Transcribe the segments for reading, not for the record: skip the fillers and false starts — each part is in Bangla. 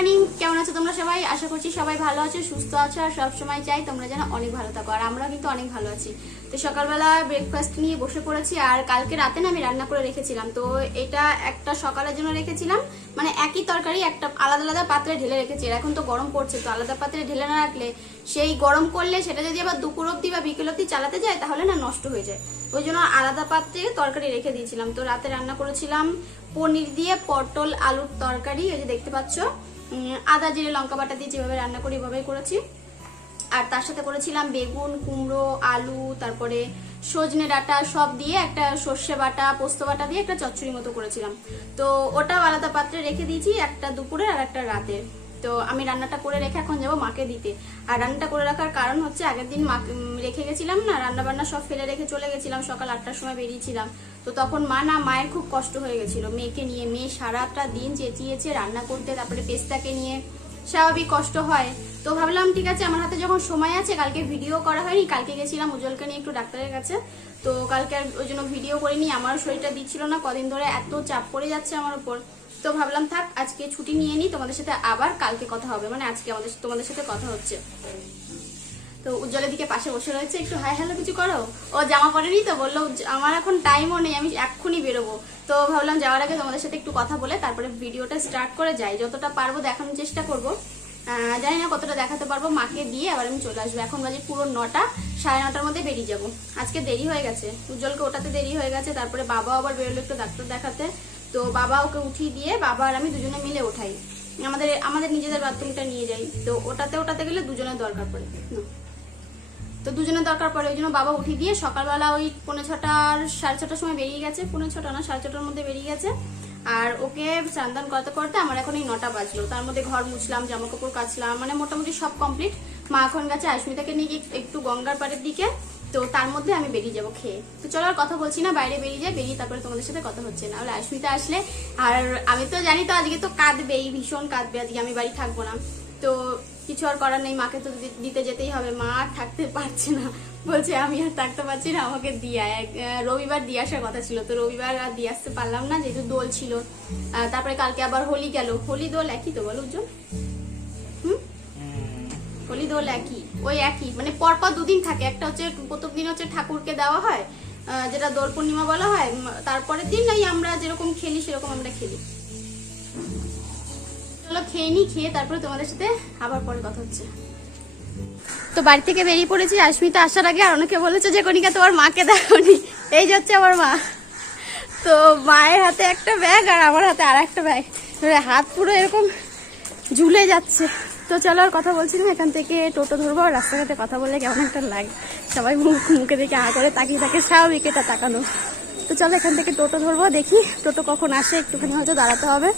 মর্নিং, কেমন আছো তোমরা সবাই? আশা করছি সবাই ভালো আছো, সুস্থ আছো আর সব সময় চাই তোমরা যেন অনেক ভালো থাকো। আর আমরা কিন্তু অনেক ভালো আছি। তো সকালবেলা ব্রেকফাস্ট নিয়ে বসে পড়েছি। আর কালকে রাতে না আমি রান্না করে রেখেছিলাম, তো এটা একটা সকালের জন্য রেখেছিলাম, মানে একই তরকারি একটা আলাদা আলাদা পাত্রে ঢেলে রেখেছি। আর এখন তো গরম পড়ছে, তো আলাদা পাত্রে ঢেলে না রাখলে সেই গরম করলে সেটা যদি আবার দুপুর অব্দি বা বিকেল অব্দি চালাতে যায় তাহলে না নষ্ট হয়ে যায়। ওই জন্য আলাদা পাত্রে তরকারি রেখে দিয়েছিলাম। তো রাতে রান্না করেছিলাম পনির দিয়ে পটল আলুর তরকারি, এই যে দেখতে পাচ্ছ, আদা জিরে লঙ্কা বাটা দিয়ে যেভাবে রান্না করি এভাবেই করেছি। আর তার সাথে করেছিলাম বেগুন, কুমড়ো, আলু, তারপরে সজনে ডাঁটা সব দিয়ে একটা সর্ষে বাটা পোস্ত বাটা দিয়ে একটা চচ্চড়ি মতো করেছিলাম। তো ওটাও আলাদা পাত্রে রেখে দিয়েছি, একটা দুপুরে আর একটা রাতে। তো আমি রান্নাটা করে রেখে এখন যাবো মাকে দিতে। আর রান্নাটা করে রাখার কারণ হচ্ছে আগের দিন মা রেখে গেছিলাম না, রান্না বান্না সব ফেলে রেখে চলে গেছিলাম, সকাল 8টার সময় বেরিয়েছিলাম। তো তখন মায়ের খুব কষ্ট হয়ে গেছিল মেয়েকে নিয়ে। মেয়ে সারাটা দিন চেঁচিয়েছে রান্না করতে, তারপরে পেস্তাকে নিয়ে, স্বাভাবিক কষ্ট হয়। তো ভাবলাম ঠিক আছে, আমার হাতে যখন সময় আছে, কালকে ভিডিও করা হয়নি, কালকে গেছিলাম উজ্জ্বলকে নিয়ে একটু ডাক্তারের কাছে, তো কালকে আর ওই জন্য ভিডিও করিনি। আমার শরীরটা দিচ্ছিল না, কদিন ধরে এত চাপ পড়ে যাচ্ছে আমার উপর। তো ভাবলাম থাক আজকে ছুটি নিয়ে নিই, তোমাদের সাথে আবার কালকে কথা হবে, মানে আজকে তোমাদের সাথে কথা হচ্ছে। তো উজ্জ্বলের দিকে পাশে বসে রয়েছে, একটু হাই হ্যালো কিছু করো। ও জামা পরেনি, তো বললো আমার এখন টাইমও নেই, আমি এক্ষুনি বেরোবো। তো ভাবলাম যাওয়ার আগে তোমাদের সাথে একটু কথা বলে তারপরে ভিডিওটা স্টার্ট করে যাই, যতটা পারবো দেখানোর চেষ্টা করবো। জানি না কতটা দেখাতে পারবো। মাকে দিয়ে আবার আমি চলে আসবো। এখন বাজে পুরো 9টা, 9:30টার মধ্যে বেরিয়ে যাবো। আজকে দেরি হয়ে গেছে, উজ্জ্বলকে ওটাতে দেরি হয়ে গেছে, তারপরে বাবা আবার বেরোলো একটু ডাক্তার দেখাতে। তো বাবা ওকে উঠিয়ে দিয়ে বাবা আর আমি দুজনে মিলে ওঠাই, আমাদের নিজেদের বাথরুমটা নিয়ে যাই। তো ওটাতে গেলে দুজনের দরকার পড়ে, তো দুজনের দরকার পড়ে, ওই জন্য বাবা উঠিয়ে দিয়ে সকালবেলা ওই 6:45 6:30টার সময় বেরিয়ে গেছে, 6:45 না 6:30টার মধ্যে বেরিয়ে গেছে। আর ওকে স্নান করতে করতে আমার এখন এই 9টা বাজলো। তার মধ্যে ঘর মুছলাম, জামা কাপড় কাচলাম, মানে মোটামুটি সব কমপ্লিট। মা এখন গেছে আয়ুষ্মিতাকে নিয়ে একটু গঙ্গার পাড়ের দিকে, তো তার মধ্যে আমি বেরিয়ে যাবো খেয়ে। তো চলো আর কথা বলছি না, বাইরে বেরিয়ে যাই, বেরিয়ে তারপরে তোমাদের সাথে কথা হচ্ছে। না হলে আয়ুষ্মিতা আসলে, আর আমি তো জানি তো আজকে তো কাঁদবেই, ভীষণ কাঁদবে আজকে, আমি বাড়ি থাকবো না। তো কিছু আর করার নেই, মাকে তো দিতে যেতেই হবে। মা আর থাকতে পারছে না, বলছে আমি আর থাকতে পারছি না, আমাকে দিয়ে রবিবার দিয়ে আসার কথা ছিল, তো রবিবার আর দিয়ে আসতে পারলাম না, যেহেতু দোল ছিল। তারপরে কালকে আবার হোলি গেল, হোলি দোল একই তো বলো উজ্জ্বল? হোলি দোল একই, ওই একই, মানে পরপর দুদিন থাকে। একটা হচ্ছে প্রথম দিন হচ্ছে ঠাকুরকে দেওয়া হয়, যেটা দোল পূর্ণিমা বলা হয়, তারপরের দিন এই আমরা যেরকম খেলি সেরকম আমরা খেলি। চলো খেয়ে নি, খেয়ে তারপরে তোমাদের সাথে আবার পরে কথা হচ্ছে। তো বাড়ি থেকে বেরিয়ে পড়েছি আয়ুষ্মিতা আসার আগে। আর অনেকে বলেছে যে কণিকা তোমার মাকে দেখোনি, এই যে হচ্ছে আমার মা। তো মায়ের হাতে একটা ব্যাগ আর আমার হাতে আর একটা ব্যাগ, হাত পুরো এরকম ঝুলে যাচ্ছে। তো চলো আর কথা বলছিলাম, এখান থেকে টোটো ধরবো। আর রাস্তাঘাটে কথা বললে কেমন একটা লাগে, সবাই মুখে দেখে করে তাকিয়ে থাকে, স্বাভাবিক এটা তাকানো। তো চলো এখান থেকে টোটো ধরবো, দেখি টোটো কখন আসে, একটুখানি হয়তো দাঁড়াতে হবে,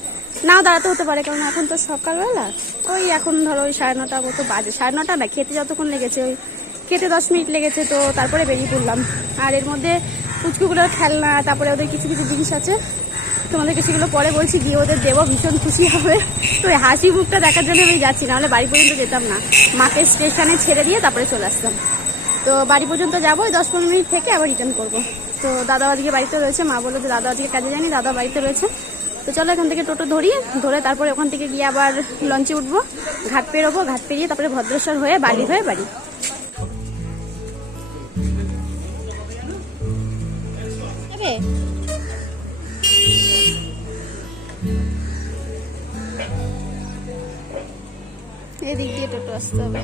নাও দাঁড়াতে হতে পারে, কারণ এখন তো সকালবেলা, ওই এখন ধরো ওই 9:30 মতো বাজে। 9:30 না, খেতে যতক্ষণ লেগেছে, ওই খেতে 10 মিনিট লেগেছে। তো তারপরে বেরিয়ে পড়লাম। আর এর মধ্যে পুচকুগুলোর খেলনা, তারপরে ওদের কিছু কিছু জিনিস আছে, তোমাদেরকে সেগুলো পরে বলছি, গিয়ে ওদের দেবো, ভীষণ খুশি হবে। তো ওই হাসি মুখটা দেখার জন্য আমি যাচ্ছি, নাহলে বাড়ি পর্যন্ত যেতাম না, মাকে স্টেশনে ছেড়ে দিয়ে তারপরে চলে আসতাম। তো বাড়ি পর্যন্ত যাবো, ওই 10-15 মিনিট থেকে আবার রিটার্ন করবো। তো দাদা আজকে বাড়িতে রয়েছে, মা বললো যে দাদা আজকে কাজে যায়নি, দাদা বাড়িতে রয়েছে। তো চলো এখান থেকে টোটো ধরে তারপরে ওখান থেকে গিয়ে আবার লঞ্চে উঠবো, ঘাট পেরোবো, ঘাট পেরিয়ে তারপরে ভদ্রেশ্বর হয়ে বাড়ি বাড়ি। এদিক দিয়ে টোটো আসতে হবে।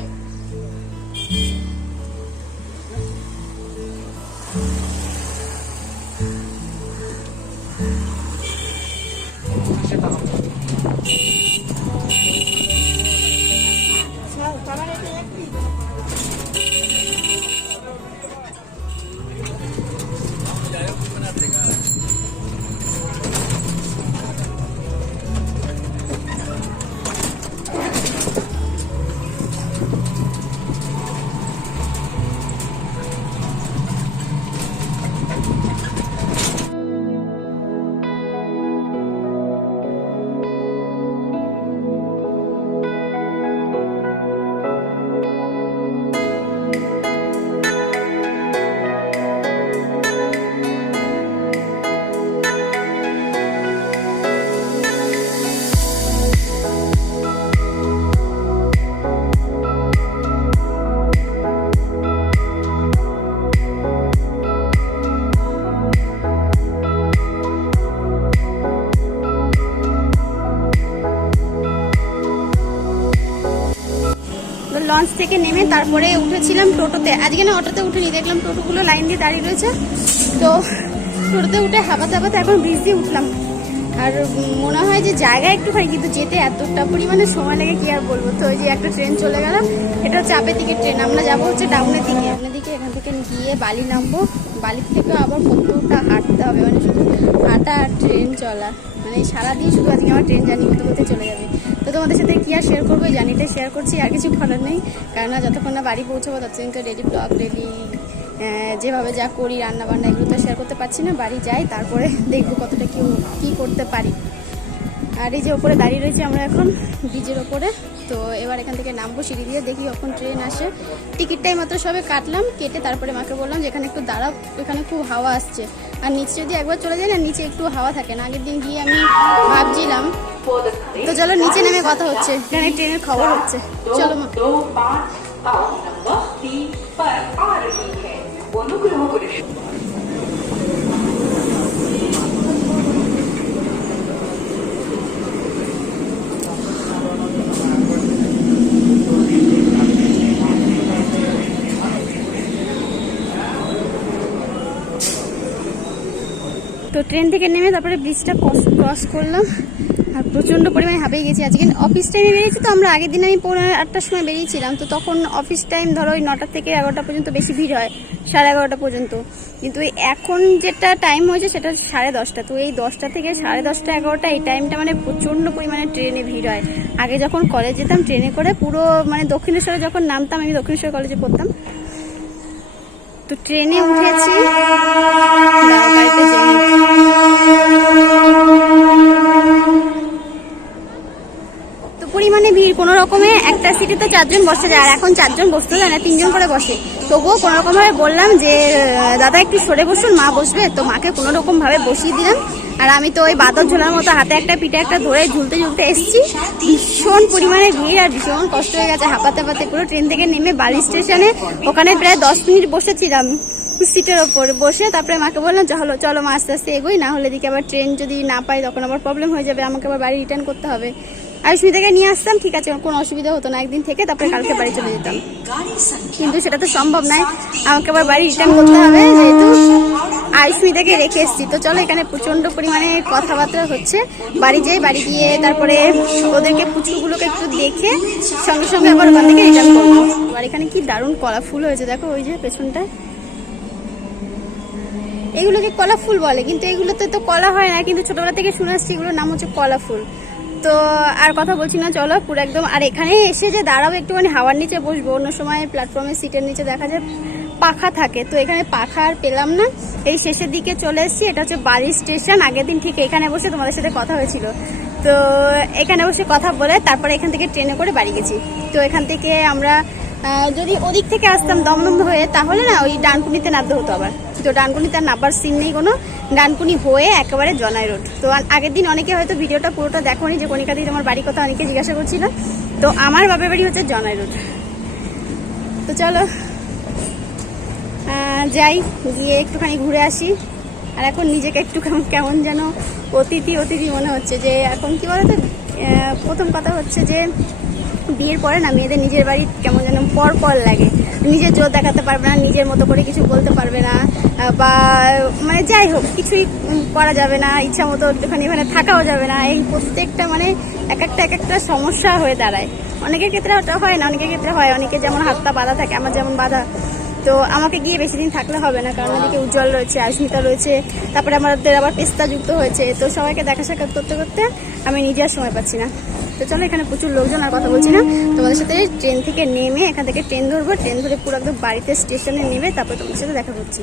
থেকে নেমে তারপরে উঠেছিলাম টোটোতে। আজকে না অটোতে উঠেনি, দেখলাম টোটোগুলো লাইন দিয়ে দাঁড়িয়ে রয়েছে, তো টোটোতে উঠে হাঁপাতে হাঁপাতে এখন ব্রিজ দিয়ে উঠলাম। আর মনে হয় যে জায়গা একটুখানি, কিন্তু যেতে এতটা পরিমাণে সময় লাগে কি আর বলবো। তো ওই যে একটা ট্রেন চলে গেল, এটা হচ্ছে আপের দিকের ট্রেন। আমরা যাবো হচ্ছে ডাউনের দিকে, এখান থেকে গিয়ে বালি নামবো। বালির থেকে আবার কতটা হাঁটতে হবে, মানে শুধু হাঁটা আর ট্রেন চলা, মানে সারাদিন শুধু আজকে আমার ট্রেন জার্নি করতে করতে চলে যাবে। তো তোমাদের সাথে কি আর শেয়ার করবো, জার্নিটা শেয়ার করছি, আর কিছু করার নেই। কেননা যতক্ষণ না বাড়ি পৌঁছাবো ততদিন তো ডেলি ব্লগ, ডেলি যেভাবে যা করি রান্না বান্না এগুলো তো শেয়ার করতে পারছি না। বাড়ি যাই, তারপরে দেখবো কতটা কী করতে পারি। আর এই যে ওপরে দাঁড়িয়ে রয়েছি আমরা এখন ব্রিজের ওপরে। তো এবার এখান থেকে নামবো সিঁড়ি দিয়ে, দেখি কখন ট্রেন আসে। টিকিটটাই মাত্র সবে কাটলাম, কেটে তারপরে মাকে বললাম যে এখানে একটু দাঁড়াও, এখানে খুব হাওয়া আসছে। আর নিচে যদি একবার চলে যায় না, নিচে একটু হাওয়া থাকে না। আগের দিন গিয়ে আমি ভাবছিলাম। তো চলো নিচে নেমে কথা হচ্ছে, এখানে ট্রেনের খবর হচ্ছে। চলো মা। তো ট্রেন থেকে নেমে তারপরে ব্রিজটা ক্রস করলাম, আর প্রচণ্ড পরিমাণে হাঁপিয়ে গেছি। আজকে অফিস টাইমে বেরিয়েছি, তো আমরা আগের দিন আমি 8:30টার সময় বেরিয়েছিলাম। তো তখন অফিস টাইম ধরো ওই 9টা থেকে 11টা পর্যন্ত বেশি ভিড় হয়, 11:30 পর্যন্ত। কিন্তু এখন যেটা টাইম হয়েছে সেটা 10:30। তো এই 10টা থেকে 10:30, 11টা এই টাইমটা মানে প্রচণ্ড পরিমাণে ট্রেনে ভিড় হয়। আগে যখন কলেজ যেতাম ট্রেনে করে, পুরো মানে দক্ষিণেশ্বরে যখন নামতাম, আমি দক্ষিণেশ্বর কলেজে পড়তাম, তো ট্রেনে উঠেছি। তো পরিমাণে ভিড়, কোনো রকমে একটা সিটে তো 4 জন বসতে যায়, আর এখন 4 জন বসতে যায় না, 3 জন করে বসে। তবুও কোনো রকমভাবে বললাম যে দাদা একটু সরে বসুন, মা বসবে। তো মাকে কোনো রকমভাবে বসিয়ে দিলাম। আর আমি তো ওই বাদল ঝোলার মতো হাতে একটা পিঠে একটা ধরে ঝুলতে ঝুলতে এসেছি। ভীষণ পরিমাণে ভিড় আর ভীষণ কষ্ট হয়ে গেছে, হাঁপাতে হাঁপাতে পুরো ট্রেন থেকে নেমে বালি স্টেশনে ওখানে প্রায় 10 মিনিট বসেছিলাম সিটের ওপরে বসে। তারপরে মাকে বললাম চলো মা আস্তে আস্তে এগোই, না হলে দিকে আবার ট্রেন যদি না পাই তখন আবার প্রবলেম হয়ে যাবে, আমাকে আবার বাড়ি রিটার্ন করতে হবে। আয়ুষ্মিতাকে নিয়ে আসতাম, ঠিক আছে, কোনো অসুবিধা হতো না, একদিন থেকে তারপরে কালকে বাড়ি চলে যেতাম। কিন্তু সেটা তো সম্ভব নয়, আমাকে আবার বাড়ি রিটার্ন করতে হবে, যেহেতু আয়ুষ্মিতাকে রেখে এসেছি। তো চলো, এখানে প্রচণ্ড পরিমাণে কথাবার্তা হচ্ছে। বাড়ি যাই, বাড়ি গিয়ে তারপরে ওদেরকে পুচকুগুলোকে একটু দেখে সঙ্গে সঙ্গে আবার ওখান থেকে রিটার্ন করবো। আর এখানে কি দারুণ কলা ফুল হয়েছে, দেখো ওই যে পেছনটায়। এগুলোকে কলা ফুল বলে, কিন্তু এগুলোতে তো কলা হয় না, কিন্তু ছোটবেলা থেকে শুনে আসছি এগুলোর নাম হচ্ছে কলা ফুল। তো আর কথা বলছি না, চলো পুরো একদম। আর এখানে এসে যে দাঁড়াবো একটুখানি হাওয়ার নিচে বসবো, অন্য সময় প্ল্যাটফর্মের সিটের নিচে দেখা যায় পাখা থাকে, তো এখানে পাখা আর পেলাম না। এই শেষের দিকে চলে এসেছি, এটা হচ্ছে বালি স্টেশন। আগের দিন ঠিক এখানে বসে তোমাদের সাথে কথা হয়েছিল, তো এখানে বসে কথা বলে তারপরে এখান থেকে ট্রেনে করে বাড়ি গেছি। তো এখান থেকে আমরা যদি ওদিক থেকে আসতাম দমদম হয়ে, তাহলে না ওই ডানকুনিতে নামতে হতো আবার। তো ডানকুনিতে আর নামবার সিন নেই কোনো, ডানকুনি হয়ে একেবারে জনাই রোড। তো আগের দিন অনেকে হয়তো ভিডিওটা পুরোটা দেখোনি, যে কণিকাদি আমার বাড়ির কথা অনেকে জিজ্ঞাসা করছিল। তো আমার বাপের বাড়ি হচ্ছে জনাই রোড। তো চলো যাই, গিয়ে একটুখানি ঘুরে আসি। আর এখন নিজেকে একটু কেমন যেন অতিথি মনে হচ্ছে। যে এখন কি বলতো, প্রথম কথা হচ্ছে যে বিয়ের পরে না মেয়েদের নিজের বাড়ি কেমন যেন পর লাগে, নিজের জোর দেখাতে পারবে না, নিজের মতো করে কিছু বলতে পারবে না, বা মানে যাই হোক কিছুই করা যাবে না, ইচ্ছা মতো একটুখানি ওখানে থাকাও যাবে না। এই প্রত্যেকটা মানে এক একটা সমস্যা হয়ে দাঁড়ায়। অনেকের ক্ষেত্রে ওটা হয় না, অনেকের ক্ষেত্রে হয়। অনেকে যেমন হাতটা বাঁধা থাকে, আমার যেমন বাঁধা। তো আমাকে গিয়ে বেশি দিন থাকলে হবে না, কারণ ওদিকে উজ্জ্বল রয়েছে, আয়ুষ্মিতা রয়েছে, তারপরে আমাদের আবার পেস্তা যুক্ত হয়েছে। তো সবাইকে দেখা সাক্ষাৎ করতে করতে আমি নিজে আর সময় পাচ্ছি না। তো চলো, এখানে প্রচুর লোকজন, আর কথা বলছি না, তোমাদের সাথে ট্রেন থেকে নেমে এখান থেকে ট্রেন ধরবো, ট্রেন ধরে পুরো একদম বাড়িতে স্টেশনে নেমে তারপরে তোমাদের সাথে দেখা করছি।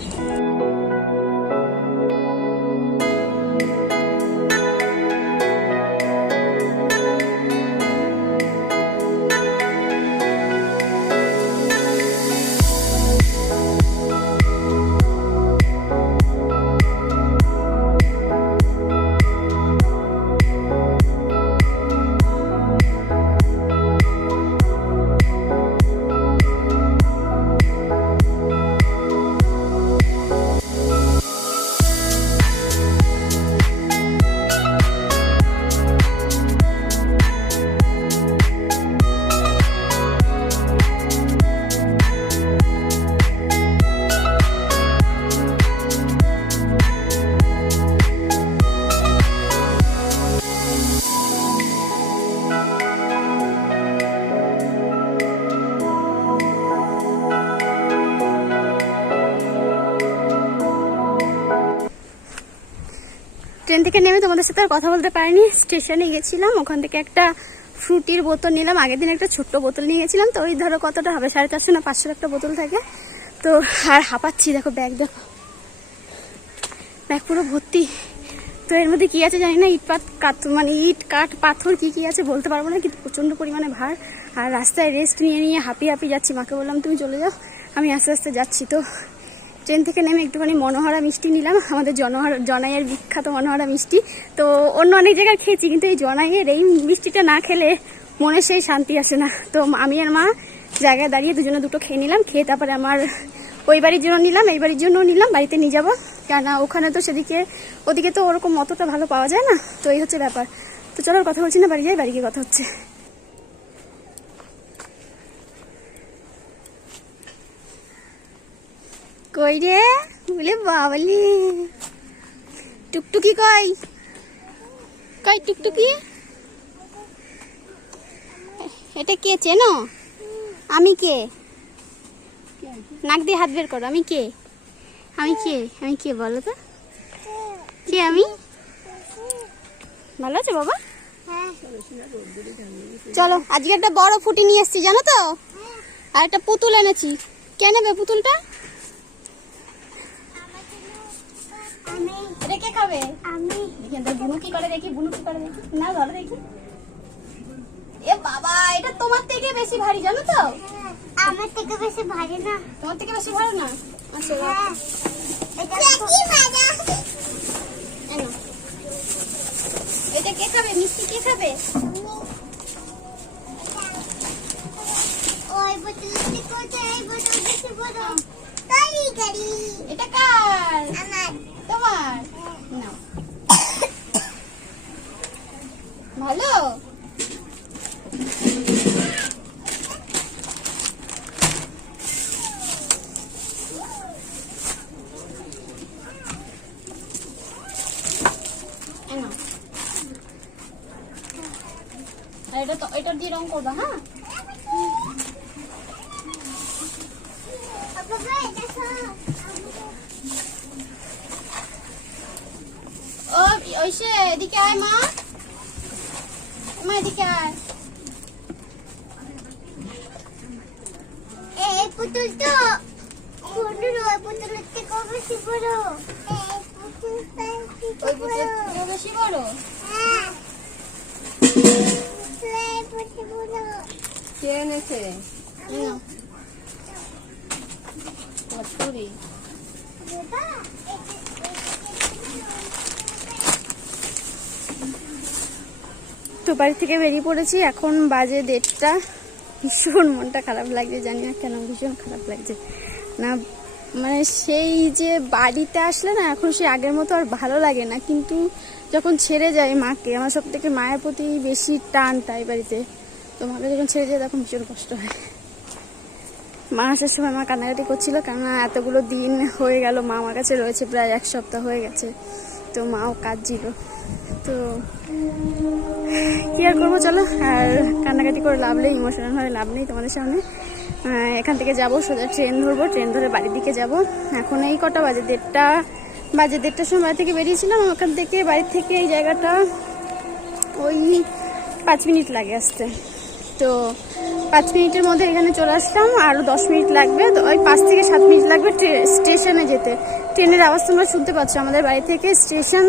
ট্রেন থেকে নেমে তোমাদের সাথে আর কথা বলতে পারিনি, স্টেশনে গেছিলাম, ওখান থেকে একটা ফ্রুটির বোতল নিলাম। আগের দিন একটা ছোট্ট বোতল নিয়ে গেছিলাম, তো ওই ধরো কতটা হবে, 450 না 500 একটা বোতল থাকে। তো আর হাঁপাচ্ছি, দেখো ব্যাগ, দেখো ব্যাগ পুরো ভর্তি। তো এর মধ্যে কি আছে জানি না, মানে ইট কাঠ পাথর কি আছে বলতে পারবো না, কিন্তু প্রচন্ড পরিমাণে ভার। আর রাস্তায় রেস্ট নিয়ে হাঁপিয়ে যাচ্ছি। মাকে বললাম তুমি চলে যাও, আমি আস্তে আস্তে যাচ্ছি। তো ট্রেন থেকে নেমে একটুখানি মনোহরা মিষ্টি নিলাম, আমাদের জনাইয়ের বিখ্যাত মনোহরা মিষ্টি। তো অন্য অনেক জায়গায় খেয়েছি, কিন্তু এই জনাইয়ের এই মিষ্টিটা না খেলে মনে সেই শান্তি আসে না। তো আমি আর মা জায়গায় দাঁড়িয়ে দুজনে দুটো খেয়ে নিলাম, খেয়ে তারপরে আমার ওই বাড়ির জন্য নিলাম, এই বাড়ির জন্য নিলাম, বাড়িতে নিয়ে যাবো। কেননা ওখানে তো ওদিকে তো ওরকম অতটা ভালো পাওয়া যায় না। তো এই হচ্ছে ব্যাপার। তো চলো কথা বলছি না, বাড়ি যাই, বাড়ি গিয়ে কথা হচ্ছে। কই রে বলে বাবলি, টুকটুকি কই কই টুকটুকি, এটা কে চেনো? আমি কে? নাক দিয়ে হাত বের করো, আমি কে? আমি কে বলো তো, কে আমি? ভালো আছে বাবা? চলো আজকে একটা বড় ফুটি নিয়ে এসেছি জানো তো, আর একটা পুতুল এনেছি। কে নেবে পুতুলটা? এটা কে খাবে? আমি। বুনু কি করে দেখি, না ধরো দেখি। এ বাবা, এটা তোমার থেকে বেশি ভারী জানো তো। আমার থেকে বেশি ভারী না। তোমার থেকে বেশি ভারী না? আচ্ছা এটা কে খাবে? মিষ্টি কে খাবে? ওই বোতলটি কোথায়? এই বোতল বেশি বড়। গাড়ি গাড়ি। এটা কার? আমার। তোমার? নাও। ভালো? এটা দিয়ে রং করবা, হ্যাঁ? ও ওইসে এদিকে আয় মা, এদিকে আয়। এই পুতুল তো ছোট, ওই পুতুলের থেকে বেশি বড়। এই পুতুলটা ওই পুতুল বেশি বড়? হ্যাঁ, পুতুলের বেশি বড়। কে এনেছে? কতরি তো বাড়ি থেকে বেরিয়ে পড়েছি, এখন বাজে 1:30। ভীষণ মনটা খারাপ লাগছে, জানি না কেন ভীষণ খারাপ লাগছে না। মানে সেই যে বাড়িতে আসলে না, এখন সে আগের মতো আর ভালো লাগে না, কিন্তু যখন ছেড়ে যায় মাকে, আমার সব থেকে মায়ের প্রতি বেশি টানটা এই বাড়িতে। তো মাকে যখন ছেড়ে যায় তখন ভীষণ কষ্ট হয়। মা আসার সময় মা কান্নাকাটি করছিল, কেননা এতগুলো দিন হয়ে গেল মা আমার কাছে রয়েছে, প্রায় 1 সপ্তাহ হয়ে গেছে। তো মাও কাঁদছিল। তো কি আর করবো, চলো আর কান্নাকাটি করে লাভ নেই, ইমোশনাল হয়ে লাভ নেই তোমাদের সামনে। এখান থেকে যাবো সোজা ট্রেন ধরবো, ট্রেন ধরে বাড়ির দিকে যাব। এখন এই কটা বাজে, 1:30টার সময় বাড়ি থেকে বেরিয়েছিলাম। ওখান থেকে বাড়ির থেকে এই জায়গাটা ওই 5 মিনিট লাগে আসতে। তো 5 মিনিটের মধ্যে এখানে চলে আসলাম, আরও 10 মিনিট লাগবে। তো ওই 5 থেকে 7 মিনিট লাগবে স্টেশনে যেতে। ট্রেনের আওয়াজ তোমরা শুনতে পাচ্ছ, আমাদের বাড়ি থেকে স্টেশন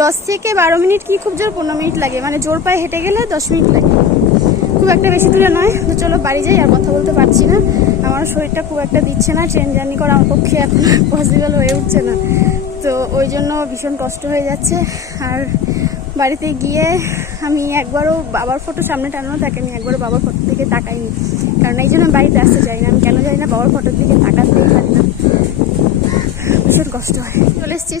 10 থেকে 12 মিনিট, কি খুব জোর 15 মিনিট লাগে, মানে জোর পায়ে হেঁটে গেলে 10 মিনিট লাগে, খুব একটা বেশি দূরে নয়। তো চলো বাড়ি যাই, আর কথা বলতে পারছি না, আমার শরীরটা খুব একটা দিচ্ছে না, ট্রেন জার্নি করা আমার পক্ষে এখন পসিবল হয়ে উঠছে না। তো ওই জন্য ভীষণ কষ্ট হয়ে যাচ্ছে। আর বাড়িতে গিয়ে আমি একবারও বাবার ফটো সামনে টানানো থাকে, আমি একবারও বাবার ফটোর দিকে তাকাইনি, কারণ এই জন্য বাড়িতে আসতে চাই না। আমি কেন যাই না, বাবার ফটোর দিকে তাকাতেই পারি না, ভীষণ কষ্ট হয়। চলে এসেছি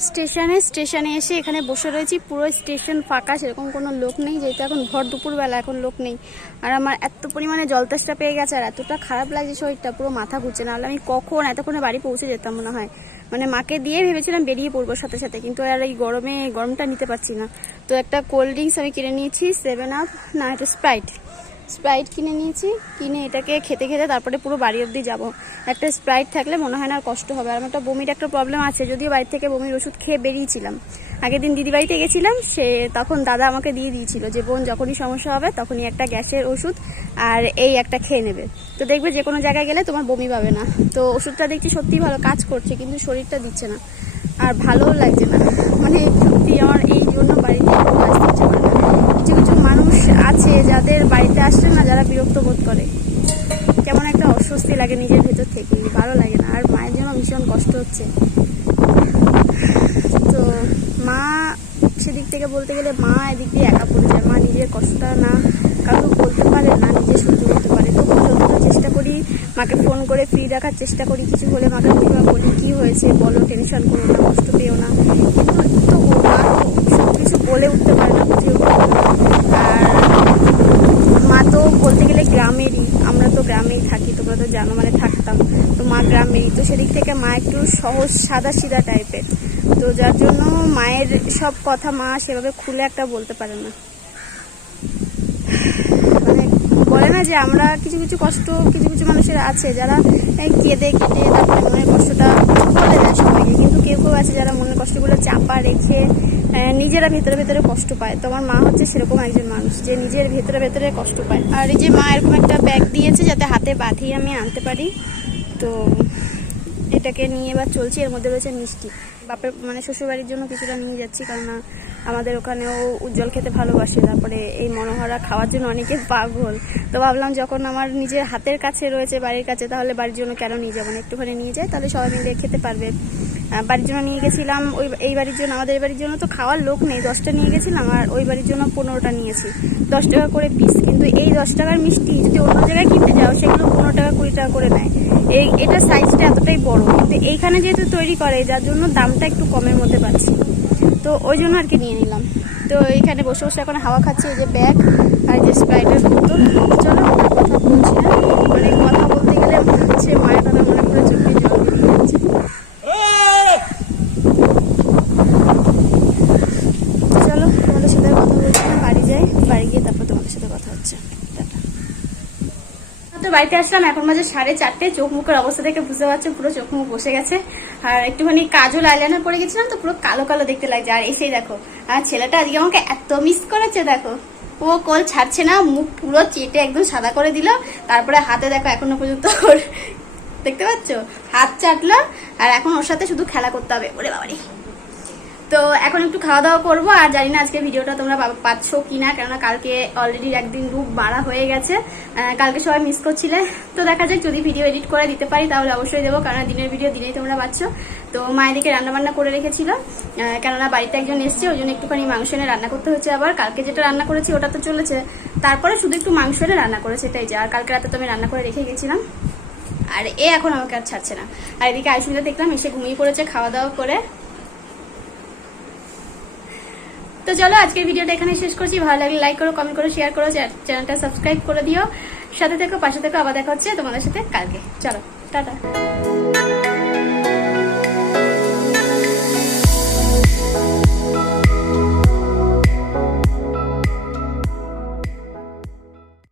স্টেশনে এসে এখানে বসে রয়েছি। পুরো স্টেশন ফাঁকা, সেরকম কোনো লোক নেই, যেহেতু এখন ভর দুপুরবেলা, এখন লোক নেই। আর আমার এত পরিমাণে জলতেষ্টা পেয়ে গেছে, আর এতটা খারাপ লাগছে শরীরটা, পুরো মাথা ঘুরছে। নাহলে আমি কখন এতক্ষণে বাড়ি পৌঁছে যেতাম মনে হয়। মানে মাকে দিয়ে ভেবেছিলাম বেরিয়ে পড়বো সাথে সাথে, কিন্তু আর এই গরমটা নিতে পারছি না। তো একটা কোল্ড ড্রিঙ্কস আমি কিনে নিয়েছি, 7 আপ না, এটা স্প্রাইট। স্প্রাইট কিনে নিয়েছি, কিনে এটাকে খেতে খেতে তারপরে পুরো বাড়ি অবধি যাবো। একটা স্প্রাইট থাকলে মনে হয় না আর কষ্ট হবে। আর আমার একটা বমির একটা প্রবলেম আছে, যদিও বাড়ি থেকে বমির ওষুধ খেয়ে বেরিয়েছিলাম। আগের দিন দিদি বাড়িতে গেছিলাম, তখন দাদা আমাকে দিয়ে দিয়েছিল যে বোন যখনই সমস্যা হবে তখনই একটা গ্যাসের ওষুধ আর এই একটা খেয়ে নেবে, তো দেখবে যে কোনো জায়গায় গেলে তোমার বমি পাবে না। তো ওষুধটা দেখছি সত্যিই ভালো কাজ করছে, কিন্তু শরীরটা দিচ্ছে না আর ভালোও লাগছে না। মানে সত্যি আমার এই জন্য বাড়িতে আসতে ইচ্ছে করে না। কিছু কিছু মানুষ আছে যাদের বাড়িতে আসলে না, যারা বিরক্ত বোধ করে, কেমন একটা অস্বস্তি লাগে নিজের ভেতর থেকে, ভালো লাগে না। আর মায়ের জন্য ভীষণ কষ্ট হচ্ছে। তো মা সেদিক থেকে বলতে গেলে মা এদিক দিয়ে একা পড়ে যায়। মা নিজের কষ্টটা না কাউকে বলতে পারে না, নিজে সহ্য করতে পারে। তো যতটা চেষ্টা করি মাকে ফোন করে ফ্রি রাখার চেষ্টা করি, কিছু হলে মাকে বলি কী হয়েছে বলো, টেনশন করো না, কষ্ট পেও না। কিন্তু তো মা সব কিছু বলে উঠতে পারে না, বুঝে উঠতে পারে না। আর মা তো বলতে গেলে গ্রামেরই, আমরা তো গ্রামেই থাকি, তোমরা তো জানো, মানে থাকতাম। তো মা গ্রামেরই, তো সেদিক থেকে মা একটু সহজ সাদা সিধা টাইপের। তো যার জন্য মায়ের সব কথা মা সেভাবে খুলে একটা বলতে পারে না। মানে বলে না যে আমরা কিছু কিছু কষ্ট, কিছু কিছু মানুষের আছে যারা কেঁদে কেটে তারপরে মনের কষ্টটা বলে দেয় সবাইকে, কিন্তু কেউ কেউ আছে যারা মনের কষ্টগুলো চাপা রেখে নিজেরা ভেতরে ভেতরে কষ্ট পায়। তো আমার মা হচ্ছে সেরকম একজন মানুষ যে নিজের ভেতরে ভেতরে কষ্ট পায়। আর এই যে মা এরকম একটা ব্যাগ দিয়েছে যাতে হাতে বাঁধিয়ে আমি আনতে পারি, তো এটাকে নিয়ে এবার চলছি। এর মধ্যে রয়েছে মিষ্টি, বাপের মানে শ্বশুরবাড়ির জন্য কিছুটা নিয়ে যাচ্ছি, কারণ আমাদের ওখানেও উজ্জ্বল খেতে ভালোবাসে, তারপরে এই মনোহরা খাওয়ার জন্য অনেকে পাগল। তো ভাবলাম যখন আমার নিজের হাতের কাছে রয়েছে, বাড়ির কাছে, তাহলে বাড়ির জন্য কেন নিয়ে যাবো না, একটুখানি নিয়ে যাই, তাহলে সবাই মিলে খেতে পারবে। বাড়ির জন্য নিয়ে গেছিলাম, এই বাড়ির জন্য, আমাদের এই বাড়ির জন্য তো খাওয়ার লোক নেই, 10টা নিয়ে গেছিলাম, আর ওই বাড়ির জন্য 15টা নিয়েছি, 10 টাকা করে পিস। কিন্তু এই 10 টাকার মিষ্টি যদি অন্য জায়গায় কিনতে যাও সেগুলো 15 টাকা 20 টাকা করে নেয়। এটার সাইজটা এতটাই বড়, কিন্তু এইখানে যেহেতু তৈরি করে যার জন্য দামটা একটু কমের মধ্যে পাচ্ছি, তো ওই জন্য আর কি নিয়ে নিলাম। তো এইখানে বসে বসে এখন হাওয়া খাচ্ছে, এই যে ব্যাগ আর যে স্প্রাইটের বোতল। চলো কথা বলছি না, মানে কথা বলতে গেলে হচ্ছে মায়ের কথা মনে করে চোখে জল বেরিয়ে যাচ্ছে। চলো তোমাদের সাথে কথা বলছি না, বাড়ি যাই, বাড়ি গিয়ে তারপর তোমাদের সাথে কথা হচ্ছে। তো বাড়িতে আসলাম, এখন বাজে 4:30। চোখ মুখের অবস্থা দেখে বুঝতে পারছো পুরো চোখ মুখ বসে গেছে। আর একটুখানি কাজল আইলাইনার পরে গেছিলাম তো পুরো কালো কালো দেখতে লাগছে। আর এসেই দেখো আর ছেলেটা আজকে আমাকে এত মিস করেছে, দেখো ও কোল ছাড়ছে না, মুখ পুরো চেটে একদম সাদা করে দিল। তারপরে হাতে দেখো এখনো পর্যন্ত ওর দেখতে পাচ্ছ হাত চাটলাম, আর এখন ওর সাথে শুধু খেলা করতে হবে। ওরে বাবারি। তো এখন একটু খাওয়া দাওয়া করবো। আর জানি না আজকে ভিডিওটা তোমরা পাচ্ছ কিনা, কেননা কালকে অলরেডি একদিন রূপ বাড়া হয়ে গেছে, কালকে সবাই মিস করছিলে। তো দেখা যাক, যদি ভিডিও এডিট করে দিতে পারি তাহলে অবশ্যই দেবো, কারণ দিনের ভিডিও দিনেই তোমরা পাচ্ছ। তো মা এদিকে রান্নাবান্না করে রেখেছিল, কেননা বাড়িতে একজন এসছে, ওই জন্য একটুখানি মাংস এনে রান্না করতে হচ্ছে। আবার কালকে যেটা রান্না করেছি ওটা তো চলেছে, তারপরে শুধু একটু মাংস এনে রান্না করেছে, এটাই যে। আর কালকে রাতে তো আমি রান্না করে রেখে গেছিলাম। আর এখন আমাকে আর ছাড়ছে না। আর এদিকে আইসুমিতা দেখলাম এসে ঘুমিয়ে পড়েছে খাওয়া দাওয়া করে। তো চলো আজকের ভিডিওটা এখানে শেষ করছি। ভালো লাগলে লাইক করো, কমেন্ট করো, শেয়ার করো, চ্যানেলটা সাবস্ক্রাইব করে দিও। সাথে থেকো, পাশে থেকো। আবার দেখা হচ্ছে তোমাদের সাথে কালকে। চলো টাটা।